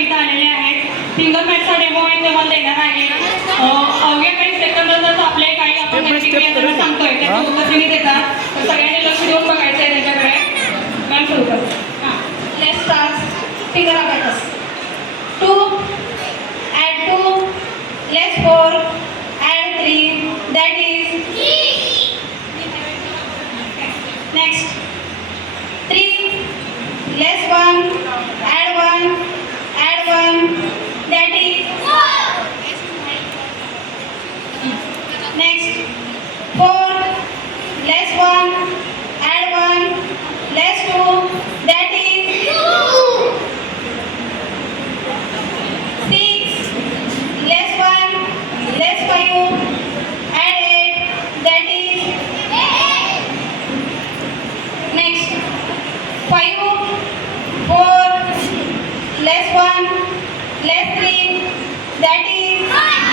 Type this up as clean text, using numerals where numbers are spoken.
इथं आलेले आहेत. फिंगर मॅथचा डेमो आहे तुम्हाला देणार आहे. अवघ्या काही सेकंदातच आपले काही आपण प्रतिक्रिया त्यांना सांगतोय त्याची उत्तर तुम्ही देतात. तर सगळ्यांनी लक्ष देऊन बघायचं आहे त्यांच्याकडे. मॅम सुरू कर. हां, Let's start figure abacus. 2 add 2 less 4 add 3 that is 3. Next 3 less 1 add 1 that is 4. Next 4 less 1 add 1 less 2 that is 2. 6 less 1 less 5 add 8 that is 8. Next 5 4 less 1 less 3 that is 5.